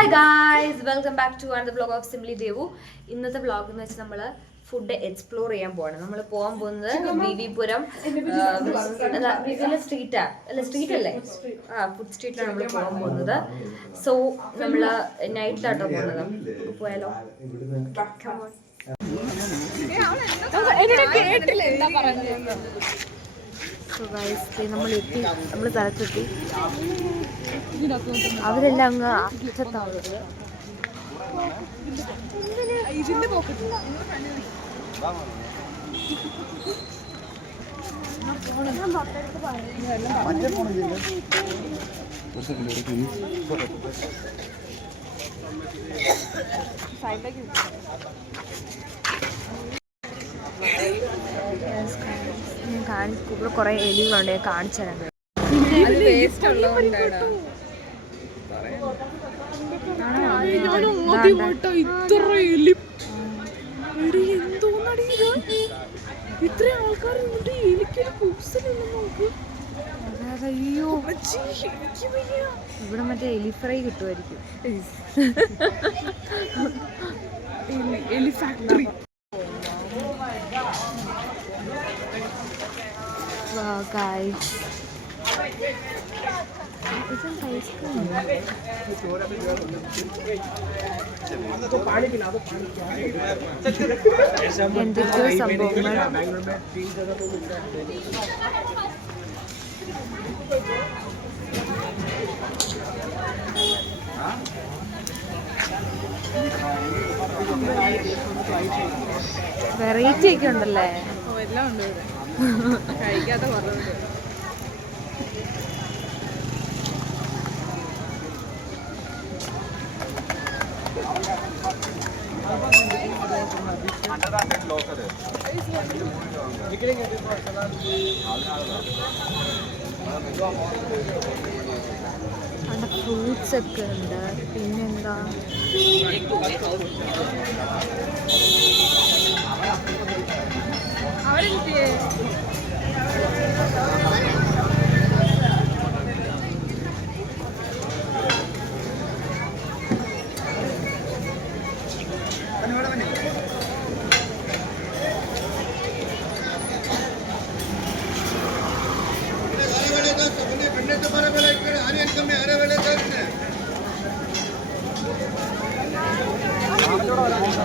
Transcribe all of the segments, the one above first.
Hi guys, welcome back to another vlog of Simply Devu. ഇന്നത്തെ vlog എന്ന് വെച്ചാൽ നമ്മൾ ഫുഡ് എക്സ്പ്ലോർ ചെയ്യാൻ പോവാണ്. നമ്മൾ പോകാൻ പോകുന്നത് ബിവിപുരം സ്ട്രീറ്റ് അല്ലേ? ഫുഡ് സ്ട്രീറ്റിലാണ് നമ്മൾ പോകാൻ പോകുന്നത്. സോ നമ്മൾ നൈറ്റിലാട്ടോ പോകുന്നത്. പോയാലോ? നമ്മൾ സ്ഥലത്തെത്തി. അവരെല്ലാം അങ്ങ് അറ്റത്താവുന്നത്. ഇവിടെ കുറെ എലികളുണ്ട്, കാണിച്ചു തരാൻ. ഇത്ര ആൾക്കാർ അയ്യോ, ഇവിടെ മറ്റേ എലി ഫ്രൈ കിട്ടുമായിരിക്കും. എലി factory. Guys, isn't ice cream? എന്തൊക്കെയോ സംഭവങ്ങൾ. വെറൈറ്റി ഒക്കെ ഉണ്ടല്ലേ? എല്ലാം ഉണ്ട് കഴിക്കാത്ത പറഞ്ഞത്. അവിടെ ഫ്രൂട്ട്സ് ഒക്കെ ഉണ്ട്. പിന്നെന്താ,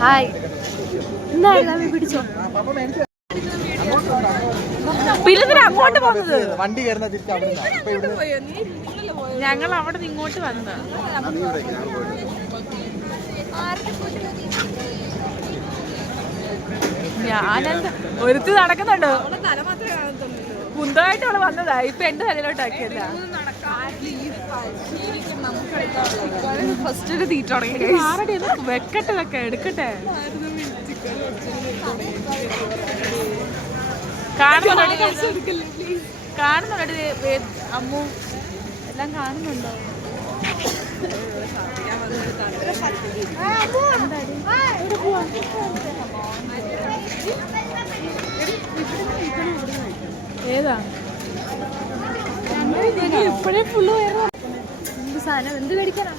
ഹായ്, എന്തായാലും പിടിച്ചോ. പിന്നെ അങ്ങോട്ട് പോകുന്നത് വണ്ടി ഞങ്ങൾ അവിടെ നിന്ന് ഇങ്ങോട്ട് വന്നത്. ഞാനെന്താ ഒരുത്തി നടക്കുന്നുണ്ടോ? കുന്തമായിട്ട് അവള് വന്നതാ. ഇപ്പൊ എന്റെ തലയിലോട്ടാക്കിയല്ല. ഫസ്റ്റ് തീറ്റ തുടങ്ങി. വെക്കട്ടെ വെക്ക എടുക്കട്ടെ. കാണുന്നുണ്ട് അമ്മു, എല്ലാം കാണുന്നുണ്ടോ? ഏതാ എപ്പോഴേ ഫുള്ള് എന്ത് സാധനം? എന്ത് മേടിക്കാനാ?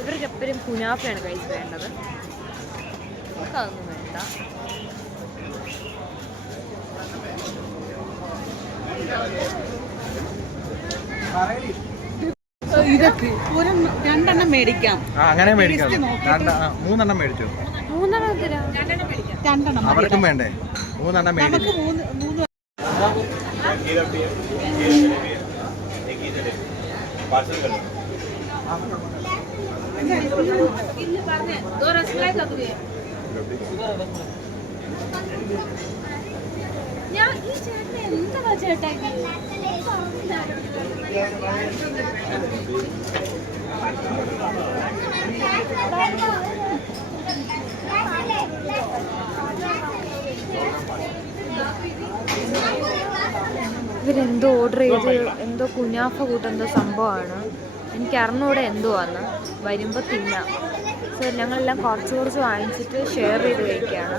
ഇവർക്ക് എപ്പോഴും കുനാഫയാണ് കഴിച്ച് വേണ്ടത്. നമുക്കതൊന്നും വേണ്ട. ഇതൊക്കെ ഒരു രണ്ടെണ്ണം മേടിക്കാം. അങ്ങനെ മേടിക്കാം. മൂന്നെണ്ണം മേടിച്ചു. രണ്ടെണ്ണം അവർക്കും വേണ്ടേ? മൂന്നെണ്ണം മേടിച്ചു. ഇവരെന്തോ ഓർഡർ ചെയ്ത് എന്തോ കുനാഫ കൂട്ടെന്തോ സംഭവമാണ്. എനിക്ക് അറിഞ്ഞൂടെ എന്തോ ആണ്. വരുമ്പോൾ തിന്നാം. സോ ഞങ്ങളെല്ലാം കുറച്ച് കുറച്ച് വാങ്ങിച്ചിട്ട് ഷെയർ ചെയ്ത് കഴിക്കുകയാണ്.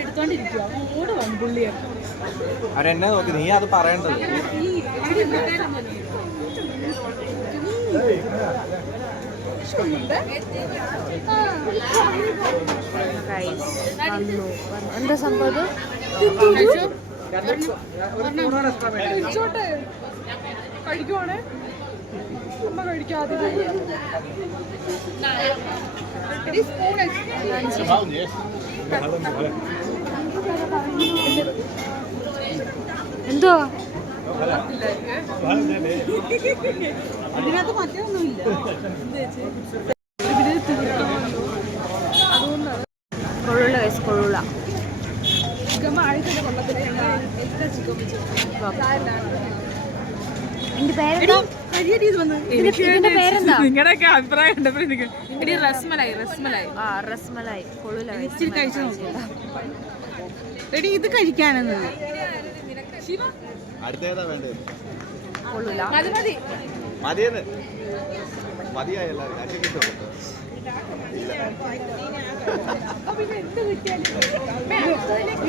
എടുത്തോണ്ടിരിക്കുക ഓട് വന്നു പുള്ളിയെ അവരെന്നെ നോക്കി നീ അത് പറയേണ്ടത്. എന്താ സംഭവം? കഴിച്ചോട്ടെ കഴിക്കുവാണേ അമ്മ കഴിക്കാതെ എന്തോ ഇതിനകത്ത് മറ്റൊന്നുമില്ല കൊള്ളൂല ഗൈസ്, കൊള്ളൂല. എന്റെ പേരെന്താ? ഇതിന്റെ പേരെന്താ? നിങ്ങളുടെയൊക്കെ അഭിപ്രായം ഉണ്ടപ്പോ എനിക്ക് റസ്മലായി റസ്മലായി ആ റസ്മലായി. കൊള്ളൂല guys. ഇച്ചിരി കഴിച്ചു നോക്കൂ. എടി ഇത് കഴിക്കാനെന്ന് അടുത്തേതാ വേണ്ടത്? കൊള്ളൂല. മതിയെന്ന് മതിയായല്ല അച്ഛൻ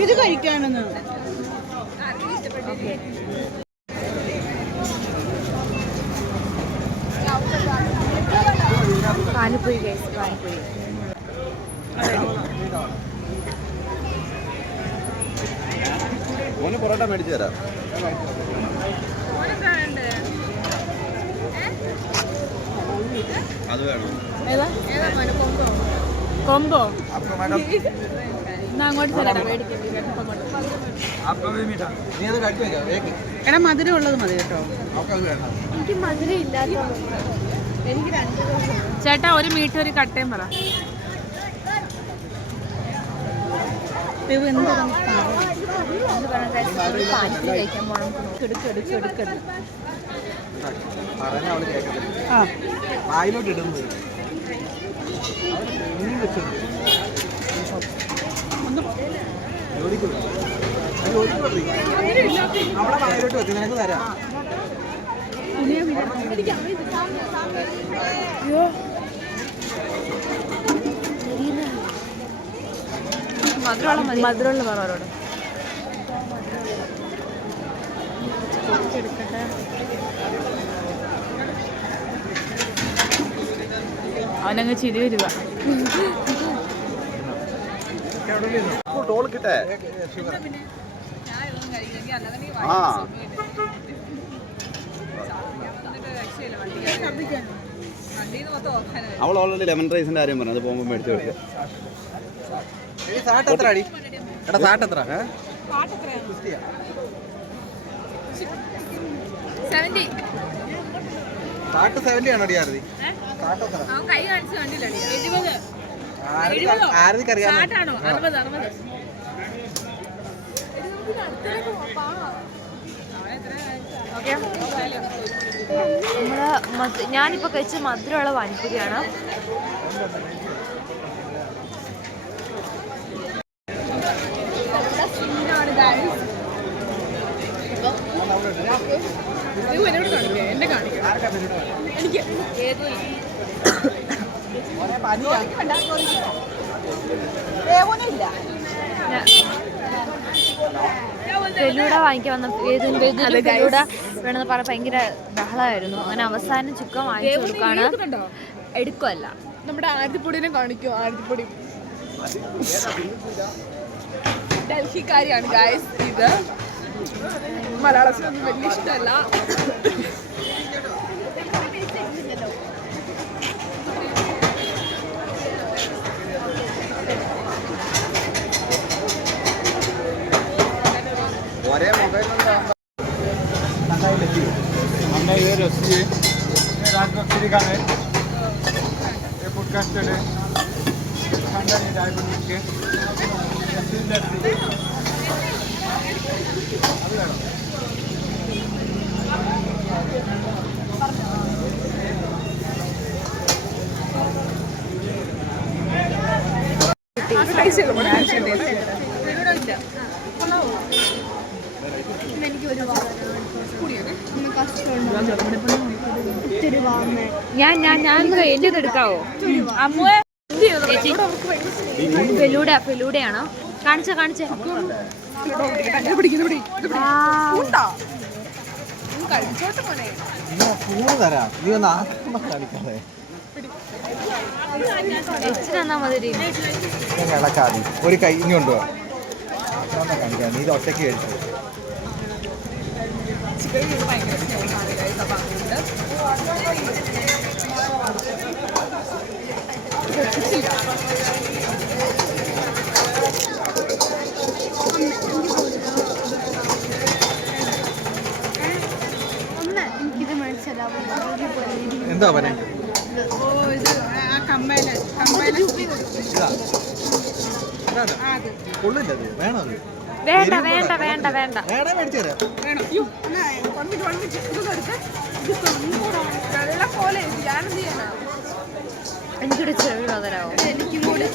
ഇത് കഴിക്കാനെന്ന് ഓക്കെ. പാനിപ്പൂരി ഗൈസ്, പാനിപ്പൂരി. മോന് പൊറോട്ട മേടിച്ചു തരാം. അത് വേണം. കൊമ്പോ അപ്പൊ മാഡം എന്നാ അങ്ങോട്ട് തരാം മേടിക്കാം. നീ അത് കഴിച്ചു വെക്കാം. വേഗം എടാ മധുരം ഉള്ളത് മതി കേട്ടോ. അവർക്ക് അത് വേണം. എനിക്ക് മധുരം ഇല്ലാത്ത എനിക്ക് രണ്ട് ചേട്ടാ ഒരു മീറ്റ് ഒരു കട്ടയും പറ. പാനിപ്പൂരി കഴിക്കാൻ പോകണം. പറഞ്ഞ അവള് കേൾക്കത്തില്ല. വായിലോട്ട് ഇടുന്നത് അവിടെ വായിലോട്ട് വെച്ച് നിനക്ക് തരാം. മധുരമുള്ള പറ അവരോട്. അവനങ്ങ് ചിരി വരിക. ടോൾ കിട്ടേ. ആ അവൾ ഓൾറെഡി ലെമൺ റൈസിന്റെ കാര്യം പറഞ്ഞു. അത് പോകുമ്പോൾ മേടിച്ചു കൊടുക്കുക. സാട്ട് എത്ര അടി? എടാ സാട്ട് എത്ര? സാട്ട് 70 ആണോ അടിയാറതി? ആരതിക്കറിയാം. നമ്മള് ഞാനിപ്പോൾ കഴിച്ച മധുരമുള്ള പാനിപ്പൂരിയാണ്. ഫെലൂഡ വാങ്ങിക്കാൻ വന്ന ഫെലൂഡ വേണമെന്ന് പറഞ്ഞ ഭയങ്കര ബഹളമായിരുന്നു. അങ്ങനെ അവസാനം ചുക്ക വാങ്ങിച്ചു കൊടുക്കാണ്. എടുക്കുമല്ല, നമ്മുടെ ആര്യപ്പൊടിനെ കാണിക്കും. ആര്യപ്പൊടി ഡൽഹിക്കാരിയാണ് ഗായ്സ്. ഇത് മലയാളത്തിലൊന്നും വലിയ ഇഷ്ടമല്ല. ഒരേ മൊബൈൽ हमने ये रस्सी है, ये राजभोग श्री का है, ये फूड कस्टर्ड है, ठंडा ये डायबिटीज के लस्सी ഇത്തിരി ഞാൻ എന്റെ എടുക്കാവോ? ചേച്ചി ഫെലൂഡയാണോ? കാണിച്ചേ തന്നാ മതി. ഒരു കൈ ഇനി കൊണ്ടുപോകാം. നീ ഇത് ഒറ്റയ്ക്ക് കഴിച്ചു. എന്താ പറയാ? കൊള്ളില്ലത്. വേണോ? വേണ്ട എനിക്കൊരു ചെവി തരാമോ? എനിക്കും കൂടി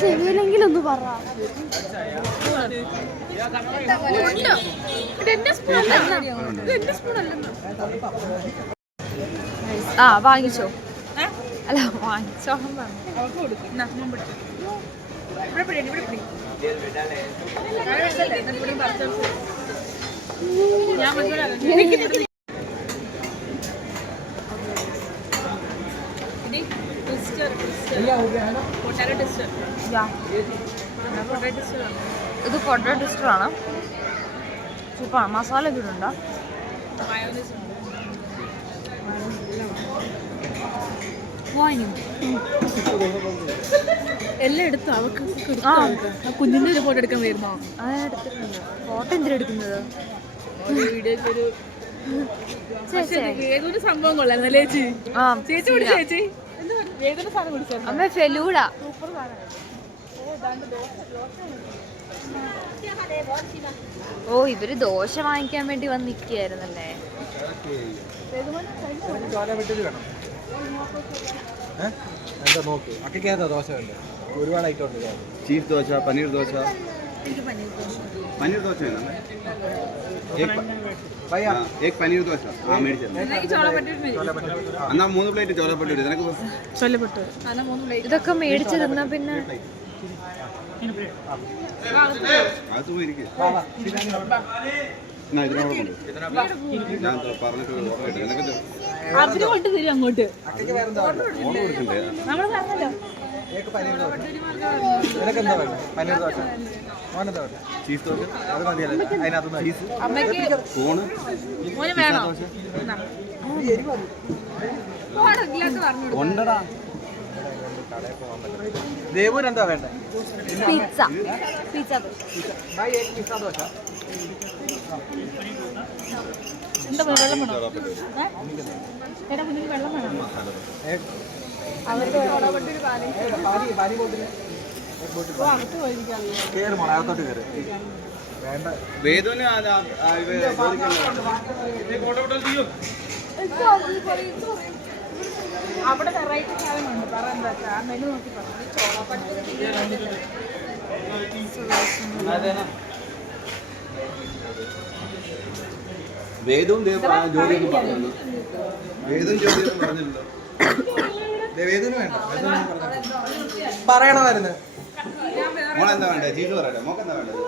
ചെവിയിലെങ്കിലൊന്ന് പറ. വാങ്ങിച്ചോ? അല്ല വാങ്ങിച്ചോളം പറഞ്ഞു. ഇത് പൊട്ടറ്റോ ട്വിസ്റ്റർ ആണ്. സൂപ്പറാണ്. മസാല ഇടുന്നുണ്ടോ? എല്ലാം എടുത്തു. അവക്ക് കുഞ്ഞിന്റെ ഒരു ഫോട്ടോ എടുക്കാൻ വരുന്നോ? എടുത്തിട്ടുണ്ട്. ഫോട്ടോ എന്തിനാ എടുക്കുന്നത്? ഏതൊരു സംഭവം കൊള്ളായിരുന്നല്ലേ ചേച്ചി? ചേച്ചി ചേച്ചി ഏതൊരു സാധനം കുടിച്ചായിരുന്നു? അമ്മ ഫെലൂഡ. ഓ ഇവര് ദോശ വാങ്ങിക്കാൻ വേണ്ടി വന്ന് നിൽക്കുകയായിരുന്നല്ലേ. എന്താ നോക്ക്. അക്കയ്ക്കേതാ ദോശ ഉണ്ട്? ഒരുപാട് ഐറ്റം ഉണ്ട്. चीज़ डोसा, पनीर डोसा, पनीर डोसा है ना एक पनीर डोसा हाँ मेरी എന്നാ 3 പ്ലേറ്റ് ചോലപ്പട്ടൂരി നിനക്ക് ഇതൊക്കെ മേടിച്ചു തന്നാ പിന്നെ അത് പോയിരിക്കും ഞാൻ പറഞ്ഞിട്ട് നിനക്ക് അതിന് കൊണ്ട് തരും അങ്ങോട്ട്. ഓർഡർ കൊടുക്കണ്ടേ? നമ്മൾ പറഞ്ഞല്ലോ ചീസ് ദോശ അത് മതിയല്ലേ? അതിനകത്ത് ചീസ് അമ്മയ്ക്ക് കോണ് മോന് വേണോ? ഉണ്ടടാ. ദേവൂന് എന്താ വേണ്ടേ? പിസ്സ ദോശ. എന്താ വെള്ളം വേണോ? എടാ കുഞ്ഞിന് വെള്ളം വേണം. അവർക്ക് വേദന അവിടെ വെറൈറ്റി സാധനമുണ്ട്. പറ എന്താ വെച്ചാൽ ആ മെനു നോക്കി പറഞ്ഞു. വേദവും ജോലിയൊന്നും പറഞ്ഞല്ലോ. വേദവും ജോലിയൊന്നും പറഞ്ഞല്ലോ. വേദന വേണ്ട. പറയണമായിരുന്നു. മോളെന്താ വേണ്ടേ? ചീസ് പറയട്ടെ. മോക്കെന്താ വേണ്ടത്?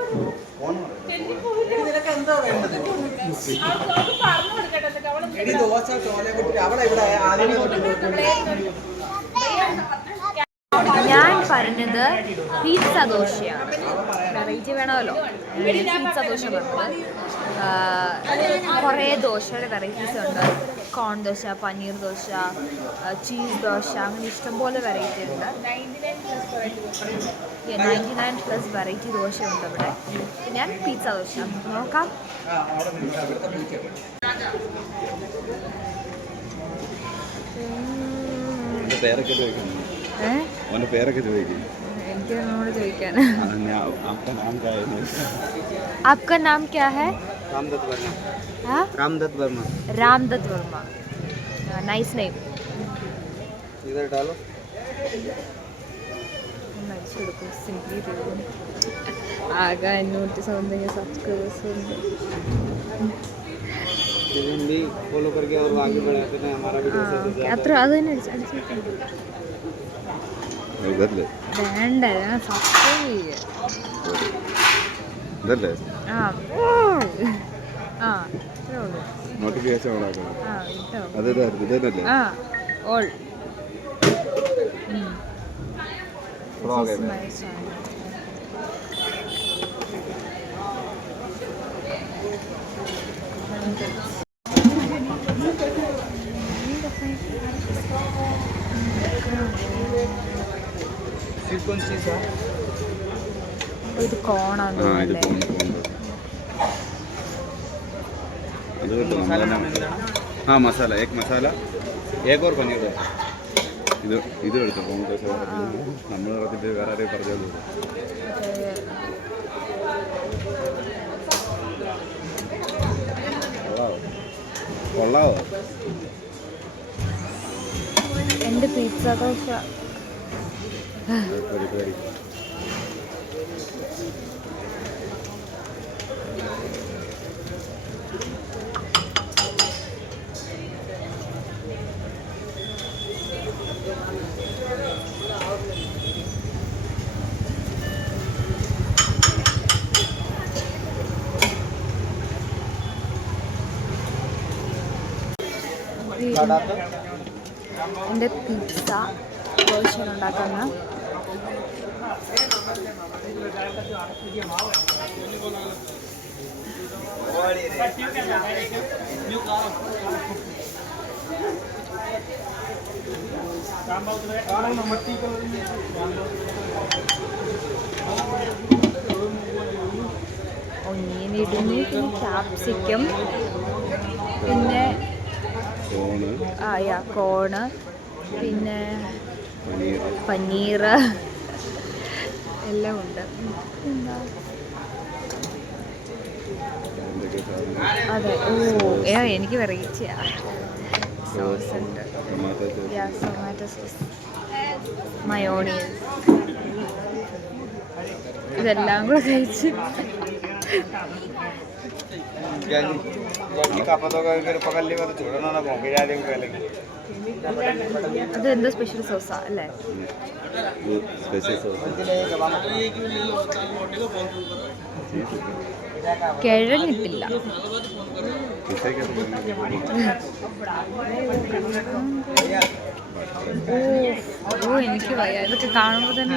നിനക്ക് എന്താ വേണ്ടത്? എടി ദോശ ചോലക്കുട്ടി അവളെ ഇവിടെ ആദ്യമേ ഞാൻ പറഞ്ഞത് പിസ്സ ദോശയാണ്. വെറൈറ്റി വേണമല്ലോ. പിസ്സ ദോശ പറഞ്ഞത് കുറേ ദോശയുടെ വെറൈറ്റീസ് ഉണ്ട്. കോൺ ദോശ, പനീർ ദോശ, ചീസ് ദോശ, അങ്ങനെ ഇഷ്ടംപോലെ വെറൈറ്റി ഉണ്ട്. 99+ വെറൈറ്റി ദോശയുണ്ട് ഇവിടെ. ഞാൻ പിസ്സ ദോശ നോക്കാം. പേരൊക്കെ ചോദിക്കുന്നു. അവൻ്റെ പേരൊക്കെ ചോദിക്കും. എനിക്ക് എന്നോട് ചോദിക്കാൻ. आपका नाम क्या है? आपका नाम क्या है? रामदत्त वर्मा. रामदत्त वर्मा। Ramdatt Verma, nice name. इधर डालो। സിംപ്ലി ആകെ 500 something സബ്സ്ക്രൈബേഴ്സ് ഉണ്ട്. भी फॉलो करके और आगे बढ़ाते हैं हमारा वीडियो सबसे ज्यादा। അത്ര അത് തന്നെ അടിച്ചിട്ടുണ്ട്. ഇതല്ലേ വേണ്ട ഞാൻ സബ്സ്ക്രൈബ് ചെയ്യുക. ഇതല്ലേ ആ ആ ഇത്രേ ഉള്ളൂ. നോട്ടിഫിക്കേഷൻ ഓണാക്കണം. ആ ഇട്ടോ. അതേതായിരുന്നു ഇതല്ലേ ആ ഓൾ ഫ്ലോഗ് फिर कौन सी है? ഇത് കോണാണ് ആ ഇത് പോണ്ട് അത് കിട്ടും ആ മസാല एक मसाला एक और पनीर दो ഇത് എടുത്തു നമ്മൾ പറഞ്ഞിട്ട് വേറെ ആരെയും പറഞ്ഞോളൂ കൊള്ളാവോ എൻ്റെ പിസ്സ ദോശ. എൻ്റെ പിസ്സ വേർഷൻ ഉണ്ടാക്കുന്ന ഒന്നിയൻ ഇടുന്നു, പിന്നെ ക്യാപ്സിക്കം, പിന്നെ കോണ്, പിന്നെ പനീർ എല്ലാം ഉണ്ട്. എന്താ അതെ എനിക്ക് വെറൈറ്റിയാ. സോസ് ഉണ്ട്, ടൊമാറ്റോ സോസ്, മയോണീസ്, ഇതെല്ലാം കൂടെ കഴിച്ച് അത് എന്താ സ്പെഷ്യൽ സോസാ അല്ലേ? കിഴങ്ങിട്ടില്ല. ഓ എനിക്ക് വയ്യ ഇതൊക്കെ കാണുമ്പോൾ തന്നെ.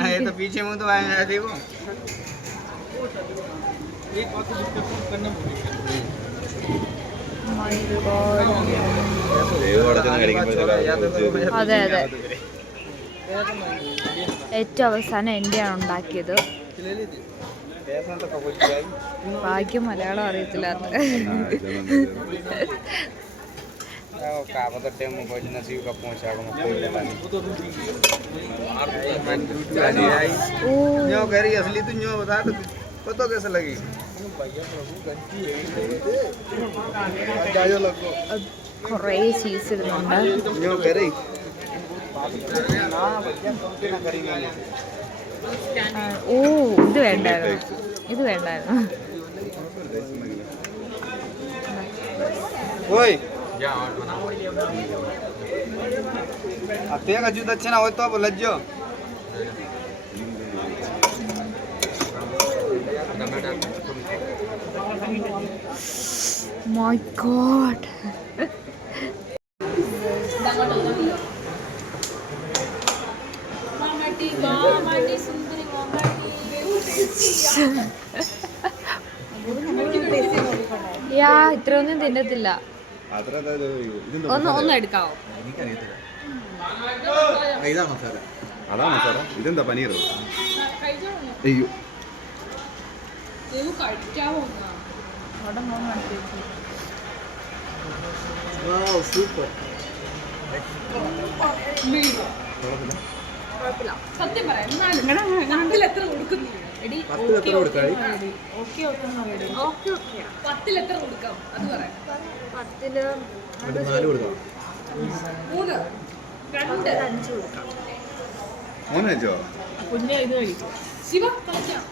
അതെ അതെ, ഏറ്റവും അവസാനം എൻ്റെയാണ് ഉണ്ടാക്കിയത്. ഭാഗ്യം മലയാളം അറിയത്തില്ലാത്ത. पता कैसे लगी? കുറേ ചീസ് ഇടുന്നുണ്ട്. ഓ ഇത് വേണ്ടായിരുന്നു, ഇത് വേണ്ടായിരുന്നു. का जूत अच्छा ना हो तो अब लज्जो My God. യാ ഇത്രയൊന്നും തിന്നത്തില്ല. ഒന്ന് എടുക്കാവോ? അതാ മസാല. ഇതെന്താ പനീർ? അയ്യോ സൂപ്പർ. സത്യം പറയാം, നാട്ടിൽ എത്ര കൊടുക്കുന്നു? എടി പത്തിൽ എത്ര കൊടുക്കായി? ഓക്കെ ഓക്കെ എന്ന് പറയടി. ഓക്കെ ഓക്കെ 10 ൽ എത്ര കൊടുക്കാം അത് പറയാം. 10 4 കൊടുക്കാം. 3 2 5 കൊടുക്കാം. 3 വെച്ചോ? കുഞ്ഞെ ഇത് കഴിക്കും. ശിവ കളിക്കാം.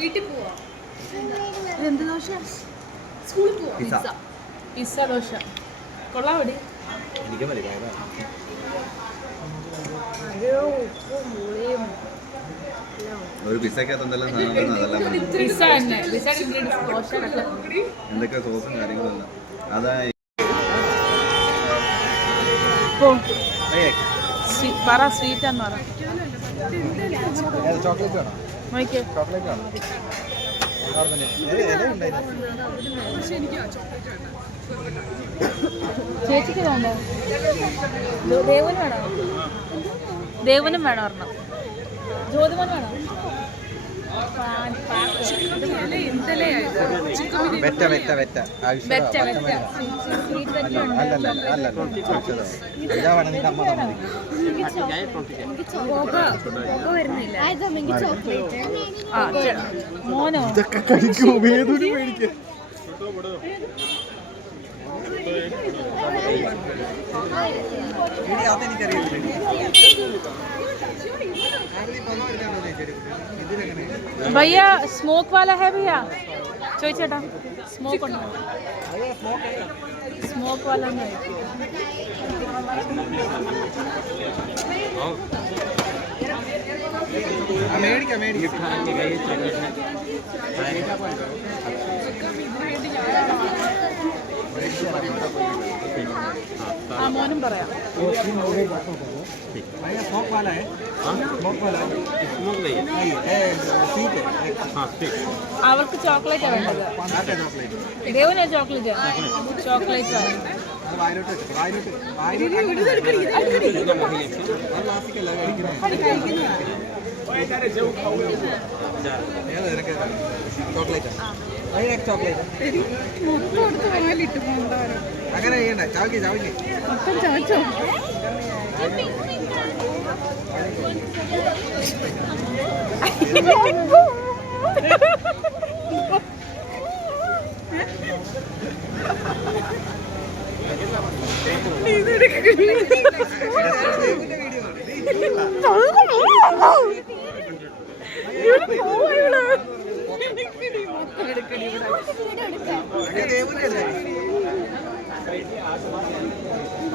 വീട്ടിൽ പോവാ. എന്ത് ദോശ? സ്കൂളിൽ പോവാ. പിസ്സ. പിസ്സ ദോശ കൊള്ളാവടി. എനിക്ക് മതി. അയ്യോ ഉപ്പും പുളിയും ഒരു പിസ്സക്കകത്ത് എന്തെല്ലാം സാധനം അതെല്ലാം മതി. പിസ്സ തന്നെ. പിസ്സയുടെ ഇൻഗ്രീഡിയൻസ് ദോശ കടല. എന്തൊക്കെ സോസും കാര്യങ്ങളെല്ലാം അതാ. പറ സ്വീറ്റ് എന്ന് പറ. ചോക്ലേറ്റ് വേണം. നോക്കിയേ ചോക്ലേറ്റ് വേണം. ചേച്ചിക്ക് വേണ്ടോ? ദേവന് വേണോ? ദേവനും വേണം ഒരെണ്ണം. ജ്യോതിമോൻ വേണോ? വെറ്റ വെറ്റ വെറ്റ വെറ്റ വെറ്റ പുക വരുന്നില്ല. ആ മോനോ? ഇതൊക്കെ കഴിക്കുമോ? ഏതൊരു മേടിക്കുക. भैया स्मोक वाला है भैया ചോദിച്ചേട്ടാ സ്മോക്ക് ഉണ്ടോ? സ്മോക്ക് വാല മേടിക്കാം മേടിക്കാം. ആ മോനും പറയാം. स्मोक वाला है? स्मोक वाला है? स्मोक नहीं है, स्वीट है. हाँ स्वीट. അവർക്ക് ചോക്ലേറ്റാണ് വേണ്ടത്. ചോക്ലേറ്റ്. ദേവന് ചോക്ലേറ്റ് ചോക്ലേറ്റ് ആണ്. വായിലോട്ട് വായിലോട്ട് പ്ലാസ്റ്റിക്കല്ല ചോക്ലേറ്റ്. അങ്ങനെ ചെയ്യണ്ട. ചാവിക്ക് ചാവിക്ക്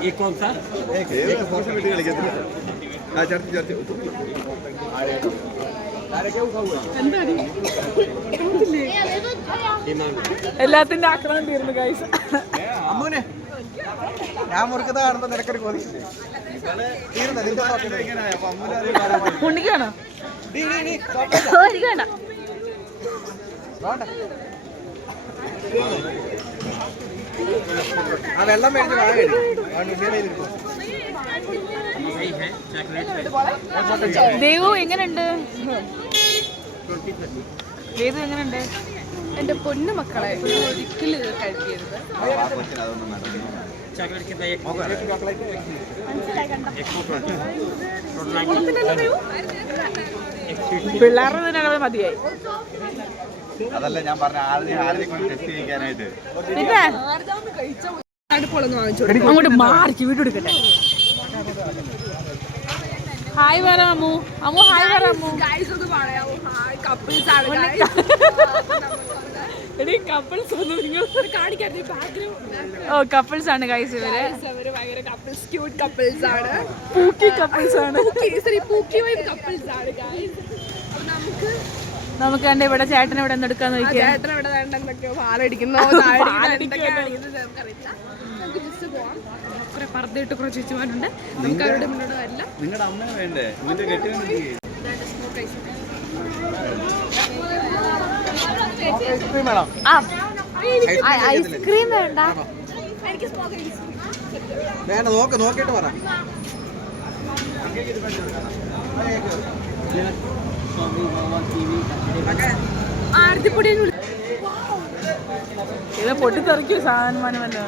ये कौन सा? एक फोटो वीडियो കളിക്കാൻ. ആ ചർച്ച ചർച്ച. എല്ലാത്തിന്റെ ആക്രമണം തീർന്നു ഗൈസ്. അമ്മൂനെ ഞാൻ മുറുക്കത കാണുമ്പോ നിനക്കൊരു കൊതി ഉണ്ണിക്കാണോ? ആ വെള്ളം മേടിച്ച് ദേവു എങ്ങനെയുണ്ട്? ദേവു എങ്ങനെയുണ്ട്? എന്റെ പൊന്നു മക്കളെ ഒരിക്കലും ഇത് കഴിക്കരുത്. പിള്ളേരുടെ ഇതിനകം മതിയായി. അതല്ല ഞാൻ പറഞ്ഞ ആദ്യം കൊണ്ട് ടെസ്റ്റ് ചെയ്യിക്കാനായിട്ട്. പിന്നെ അങ്ങോട്ട് മാറിക്ക് വീട് എടുക്കട്ടെ. ഹായ് പറ അമ്മു. അമ്മു ഹായ് പറ അമ്മു. ഓ കപ്പിൾസ് ആണ് ഗൈസ് ഇവര്. പൂക്കി കപ്പിൾസ് ആണ്. നമുക്ക് എന്റെ ഇവിടെ ചേട്ടൻ ഇവിടെ എന്തെടുക്കാന്ന് നോക്കിയാ. പർദ്ദയിട്ട് കുറച്ച് ചേച്ചിമാരുണ്ട്. നമുക്ക് അവരുടെ മുന്നോട്ട് വരില്ല. നിങ്ങളുടെ അമ്മ വേണ്ടേ? നിന്റെ കെട്ടിയോ? ഐസ്ക്രീം വേണ്ട. വേണ്ട നോക്ക് നോക്കിയിട്ട് പറ. ഇത് പൊട്ടിത്തെറിക്കൂ സാധനമാനമല്ലോ.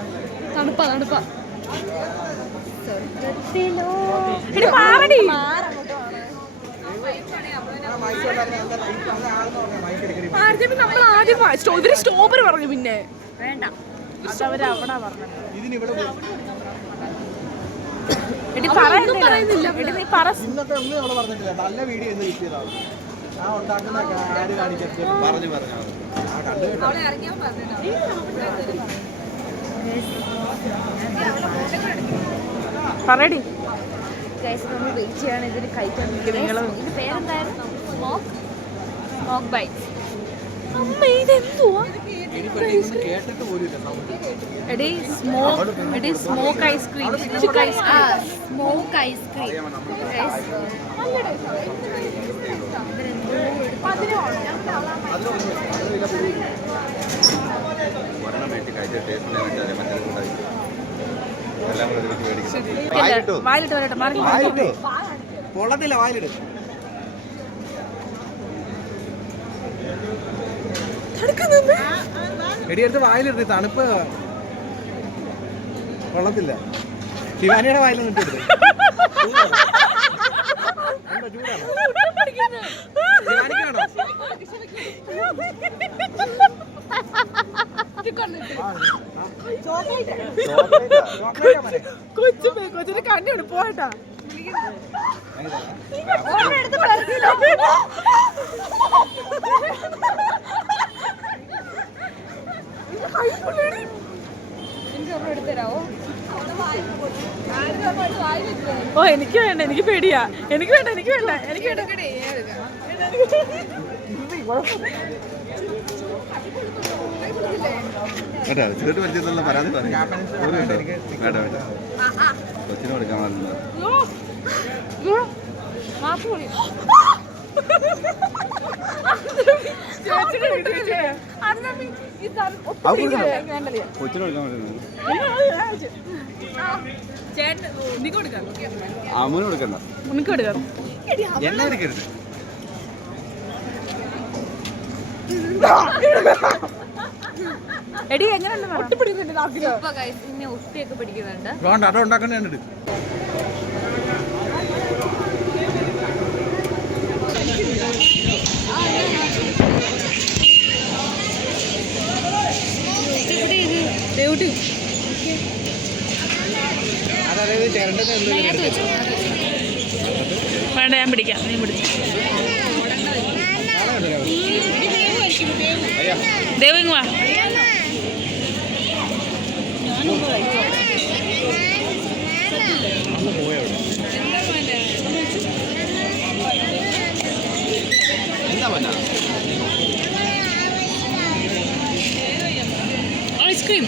തണുപ്പാ തണുപ്പാ. നമ്മൾ ആദ്യം ഇതിന് സ്ട്രോബെറി പറഞ്ഞു പിന്നെ വേണ്ട. അതവരവിടെ പറഞ്ഞത്. എടി പറയുന്നില്ല. ഇന്നത്തെ ഒന്നും അവിടെ പറഞ്ഞിട്ടില്ല. നല്ല വീഡിയോ എന്ന് കിട്ടിയതാണ്. ആ ഉണ്ടാക്കുന്ന ആര് കാണിക്കരുത് പറഞ്ഞു പറയടി. ഗൈസ് നമ്മൾ വെയിറ്റ് ചെയ്യാണ് ഇതിന് കഴിക്കാൻ. ഇത് പേരെന്തായിരുന്നു? Smoke bites. അമ്മ ഇതെന്തുവാ? കേട്ടിട്ട് പോലും എടി സ്മോക്ക് ഐസ്ക്രീം. Smoke ice cream. വായിലിട്ട് വരട്ടെ. മാറി കൊള്ളത്തില്ല. വായിലിട്. എടിയെടുത്ത് വായിലിട്ട്. തണുപ്പ് കൊള്ളത്തില്ല. ശിവാനിയുടെ വായിൽ നിന്നിട്ട് കൊച്ചിന് കണ്ണിയാണ് പോയിട്ടാ. ഓ എനിക്ക് വേണ്ട. എനിക്ക് പേടിയാ. എനിക്ക് വേണ്ട. കേട്ടോ സിഗരറ്റ് വലിച്ചെന്നുള്ള പരാതി പറഞ്ഞു. വേണ്ട കൊച്ചിന് കൊടുക്കാൻ പാടില്ല. കൊച്ചിന് കൊടുക്കാൻ പറ്റുന്നത് അമ്മൂന് കൊടുക്കണ്ട. എന്നെ എടുക്കരുത്. എടി എങ്ങനെയുണ്ട്? പിന്നെ ഒട്ടിയൊക്കെ പിടിക്കുന്നുണ്ട്. വേണ്ട അട ഉണ്ടാക്കണ്ടേ. വേണ്ട ഞാൻ പിടിക്കാം. നീ പിടിച്ചു. ദേവിങ് വാ. ഐസ്ക്രീം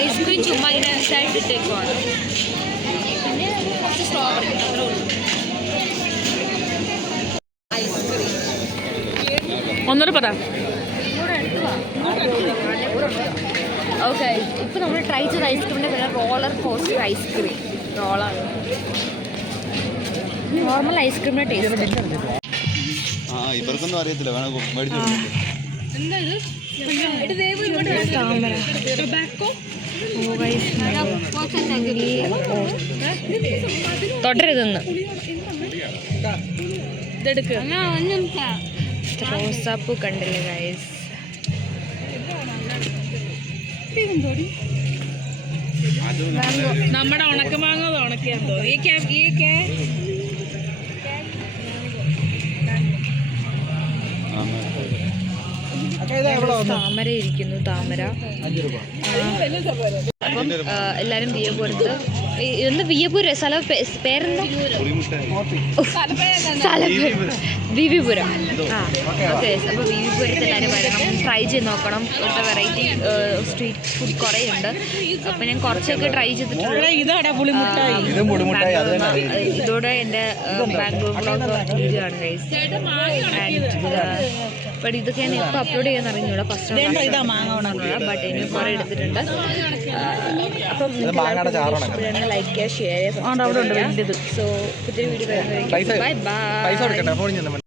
ഐസ്ക്രീം ചുമ്മാ ഇതിനകത്തായിട്ട് ഇട്ടേക്കുവാണ്. പിന്നെ കുറച്ച് സ്ട്രോബെറി ഒന്നൂടെ പറ. ഓക്കെ ഇപ്പം നമ്മൾ ട്രൈ ചെയ്ത ഐസ്ക്രീമിൻ്റെ പേര് റോളർ കോസ്റ്റർ ഐസ്ക്രീം. നോർമൽ ഐസ്ക്രീമിൻ്റെ ടേസ്റ്റ്. ഇവർക്കൊന്നും അറിയത്തില്ല. വേണം മേടിച്ചു. തൊട്ടരുതെന്ന്. റോസാപ്പൂ കണ്ടില്ലേ ഗൈസ്? നമ്മുടെ ഉണക്കമാങ്ങ ഉണക്കിയാന്തോ താമര ഇരിക്കുന്നു. താമര അപ്പം എല്ലാരും വിയപുരത്ത്. എന്താ വിയപുര സ്ഥലം പേരെന്താ? വിവിപുരം. ഓക്കെ. അപ്പോൾ വിവിപുരത്ത് എല്ലാവരും വരണം. ട്രൈ ചെയ്ത് നോക്കണം. ഇവിടുത്തെ വെറൈറ്റി സ്ട്രീറ്റ് ഫുഡ് കുറേ ഉണ്ട്. അപ്പം ഞാൻ കുറച്ചൊക്കെ ട്രൈ ചെയ്തിട്ടുണ്ട്. ഇതോടെ എൻ്റെ ബാംഗ്ലൂർ വ്ളോഗ് തീരുകയാണ് ഗൈസ്. ബട്ട് ഇതൊക്കെ ഞാൻ ഇപ്പോൾ അപ്ലോഡ് ചെയ്യാൻ അറിഞ്ഞൂടാ. ഫസ്റ്റ് ബട്ട് ഇനി കുറേ എടുത്തിട്ടുണ്ട്. അപ്പം ലൈക്ക് ചെയ്യുക, ഷെയർ ചെയ്യുക. സോ പുതിയ വീഡിയോ വരുന്നതായിരിക്കും. Bye bye.